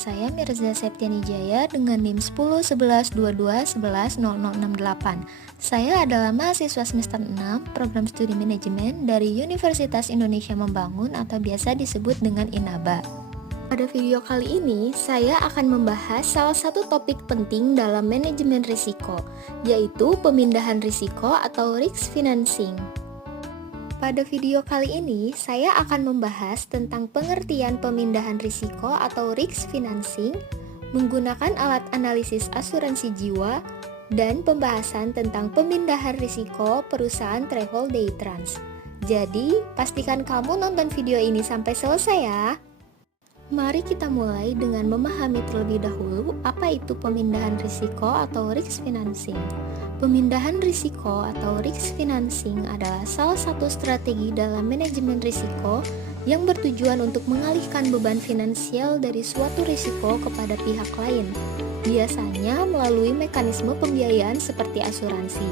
saya Mirza Septiani Jaya dengan NIM 101122110068. Saya adalah mahasiswa semester 6 Program Studi Manajemen dari Universitas Indonesia Membangun atau biasa disebut dengan INABA. Pada video kali ini, saya akan membahas salah satu topik penting dalam manajemen risiko, yaitu pemindahan risiko atau risk financing. Pada video kali ini, saya akan membahas tentang pengertian pemindahan risiko atau risk financing, menggunakan alat analisis asuransi jiwa, dan pembahasan tentang pemindahan risiko perusahaan travel day trans. Jadi, pastikan kamu nonton video ini sampai selesai ya. Mari kita mulai dengan memahami terlebih dahulu apa itu pemindahan risiko atau risk financing. Pemindahan risiko atau risk financing adalah salah satu strategi dalam manajemen risiko yang bertujuan untuk mengalihkan beban finansial dari suatu risiko kepada pihak lain, biasanya melalui mekanisme pembiayaan seperti asuransi.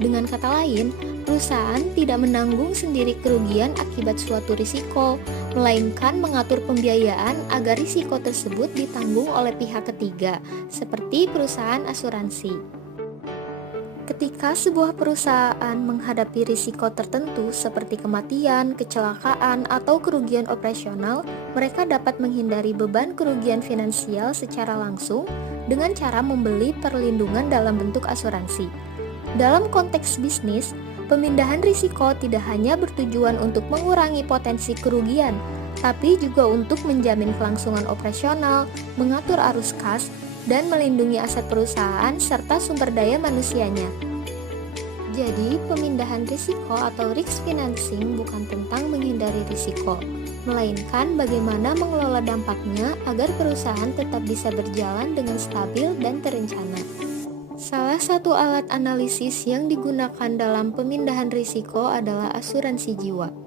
Dengan kata lain, perusahaan tidak menanggung sendiri kerugian akibat suatu risiko, melainkan mengatur pembiayaan agar risiko tersebut ditanggung oleh pihak ketiga, seperti perusahaan asuransi. Ketika sebuah perusahaan menghadapi risiko tertentu seperti kematian, kecelakaan, atau kerugian operasional, mereka dapat menghindari beban kerugian finansial secara langsung dengan cara membeli perlindungan dalam bentuk asuransi. Dalam konteks bisnis, pemindahan risiko tidak hanya bertujuan untuk mengurangi potensi kerugian, tapi juga untuk menjamin kelangsungan operasional, mengatur arus kas, dan melindungi aset perusahaan serta sumber daya manusianya. Jadi, pemindahan risiko atau risk financing bukan tentang menghindari risiko, melainkan bagaimana mengelola dampaknya agar perusahaan tetap bisa berjalan dengan stabil dan terencana. Salah satu alat analisis yang digunakan dalam pemindahan risiko adalah asuransi jiwa.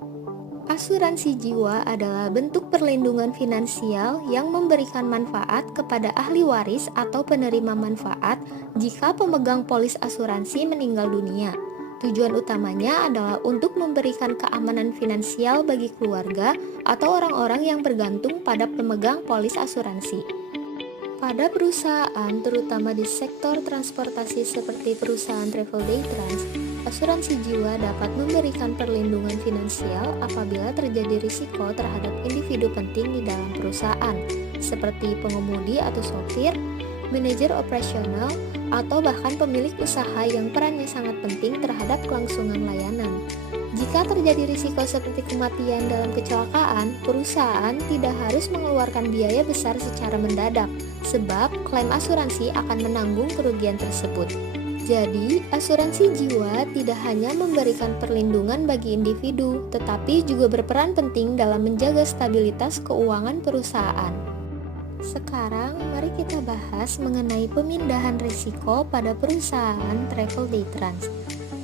Asuransi jiwa adalah bentuk perlindungan finansial yang memberikan manfaat kepada ahli waris atau penerima manfaat jika pemegang polis asuransi meninggal dunia. Tujuan utamanya adalah untuk memberikan keamanan finansial bagi keluarga atau orang-orang yang bergantung pada pemegang polis asuransi. Pada perusahaan, terutama di sektor transportasi seperti perusahaan travel day trans, asuransi jiwa dapat memberikan perlindungan finansial apabila terjadi risiko terhadap individu penting di dalam perusahaan, seperti pengemudi atau sopir, manajer operasional, atau bahkan pemilik usaha yang perannya sangat penting terhadap kelangsungan layanan. Jika terjadi risiko seperti kematian dalam kecelakaan, perusahaan tidak harus mengeluarkan biaya besar secara mendadak, sebab klaim asuransi akan menanggung kerugian tersebut. Jadi, asuransi jiwa tidak hanya memberikan perlindungan bagi individu, tetapi juga berperan penting dalam menjaga stabilitas keuangan perusahaan. Sekarang, mari kita bahas mengenai pemindahan risiko pada perusahaan travel day trans.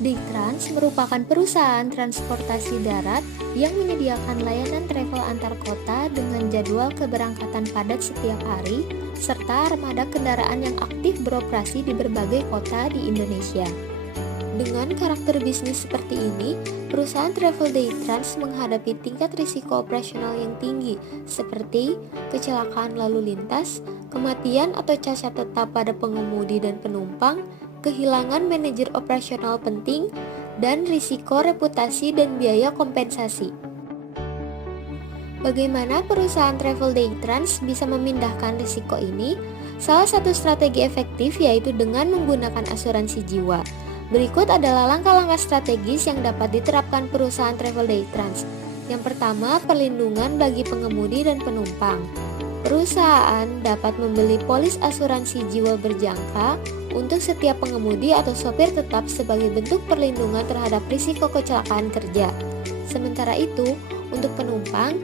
Daytrans merupakan perusahaan transportasi darat yang menyediakan layanan travel antar kota dengan jadwal keberangkatan padat setiap hari, serta armada kendaraan yang aktif beroperasi di berbagai kota di Indonesia. Dengan karakter bisnis seperti ini, perusahaan travel Daytrans menghadapi tingkat risiko operasional yang tinggi, seperti kecelakaan lalu lintas, kematian atau cacat tetap pada pengemudi dan penumpang, kehilangan manajer operasional penting, dan risiko reputasi dan biaya kompensasi. Bagaimana perusahaan travel day trans bisa memindahkan risiko ini? Salah satu strategi efektif yaitu dengan menggunakan asuransi jiwa. Berikut adalah langkah-langkah strategis yang dapat diterapkan perusahaan travel day trans. Yang pertama, perlindungan bagi pengemudi dan penumpang. Perusahaan dapat membeli polis asuransi jiwa berjangka untuk setiap pengemudi atau sopir tetap sebagai bentuk perlindungan terhadap risiko kecelakaan kerja. Sementara itu, untuk penumpang,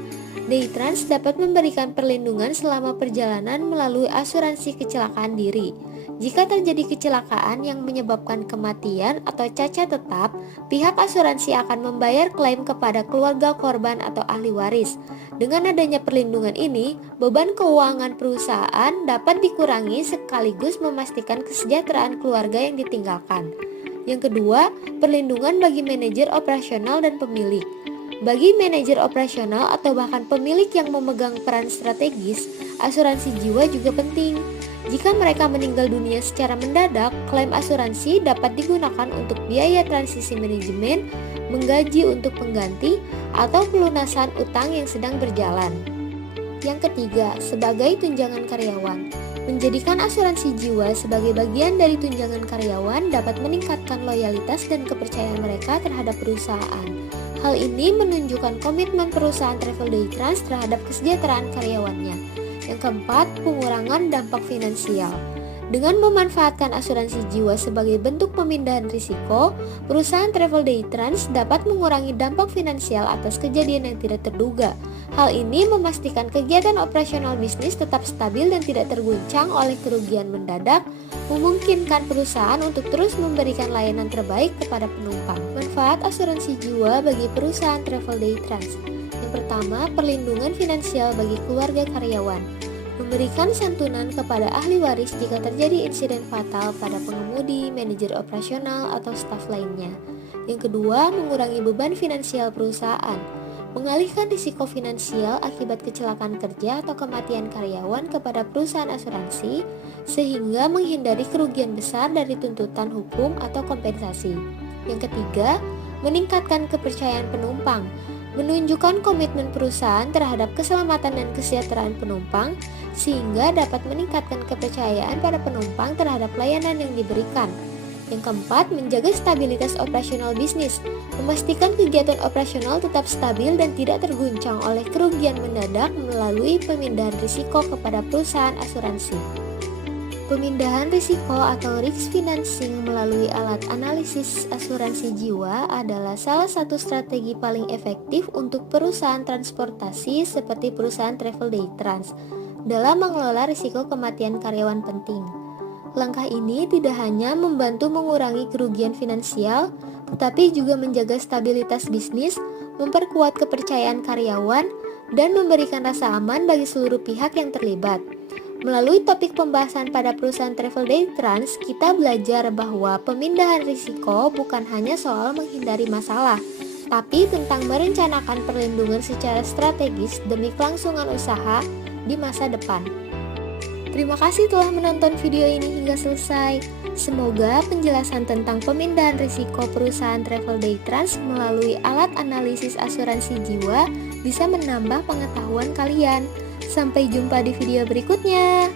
Daytrans dapat memberikan perlindungan selama perjalanan melalui asuransi kecelakaan diri. Jika terjadi kecelakaan yang menyebabkan kematian atau cacat tetap, pihak asuransi akan membayar klaim kepada keluarga korban atau ahli waris. Dengan adanya perlindungan ini, beban keuangan perusahaan dapat dikurangi sekaligus memastikan kesejahteraan keluarga yang ditinggalkan. Yang kedua, perlindungan bagi manajer operasional dan pemilik. Bagi manajer operasional atau bahkan pemilik yang memegang peran strategis, asuransi jiwa juga penting. Jika mereka meninggal dunia secara mendadak, klaim asuransi dapat digunakan untuk biaya transisi manajemen, menggaji untuk pengganti, atau pelunasan utang yang sedang berjalan. Yang ketiga, sebagai tunjangan karyawan. Menjadikan asuransi jiwa sebagai bagian dari tunjangan karyawan dapat meningkatkan loyalitas dan kepercayaan mereka terhadap perusahaan. Hal ini menunjukkan komitmen perusahaan Travel Day Trans terhadap kesejahteraan karyawannya. Yang keempat, pengurangan dampak finansial. Dengan memanfaatkan asuransi jiwa sebagai bentuk pemindahan risiko, perusahaan Travel Day Trans dapat mengurangi dampak finansial atas kejadian yang tidak terduga. Hal ini memastikan kegiatan operasional bisnis tetap stabil dan tidak terguncang oleh kerugian mendadak, memungkinkan perusahaan untuk terus memberikan layanan terbaik kepada penumpang. Manfaat asuransi jiwa bagi perusahaan Travel Day Trans. Yang pertama, perlindungan finansial bagi keluarga karyawan. Memberikan santunan kepada ahli waris jika terjadi insiden fatal pada pengemudi, manajer operasional, atau staf lainnya. Yang kedua, mengurangi beban finansial perusahaan. Mengalihkan risiko finansial akibat kecelakaan kerja atau kematian karyawan kepada perusahaan asuransi, sehingga menghindari kerugian besar dari tuntutan hukum atau kompensasi. Yang ketiga, meningkatkan kepercayaan penumpang. Menunjukkan komitmen perusahaan terhadap keselamatan dan kesejahteraan penumpang, sehingga dapat meningkatkan kepercayaan para penumpang terhadap layanan yang diberikan. Yang keempat, menjaga stabilitas operasional bisnis. Memastikan kegiatan operasional tetap stabil dan tidak terguncang oleh kerugian mendadak melalui pemindahan risiko kepada perusahaan asuransi. Pemindahan risiko atau risk financing melalui alat analisis asuransi jiwa adalah salah satu strategi paling efektif untuk perusahaan transportasi seperti perusahaan Travel Day Trans dalam mengelola risiko kematian karyawan penting. Langkah ini tidak hanya membantu mengurangi kerugian finansial, tetapi juga menjaga stabilitas bisnis, memperkuat kepercayaan karyawan, dan memberikan rasa aman bagi seluruh pihak yang terlibat. Melalui topik pembahasan pada perusahaan Travel Day Trans, kita belajar bahwa pemindahan risiko bukan hanya soal menghindari masalah, tapi tentang merencanakan perlindungan secara strategis demi kelangsungan usaha di masa depan. Terima kasih telah menonton video ini hingga selesai. Semoga penjelasan tentang pemindahan risiko perusahaan Travel Day Trans melalui alat analisis asuransi jiwa bisa menambah pengetahuan kalian. Sampai jumpa di video berikutnya.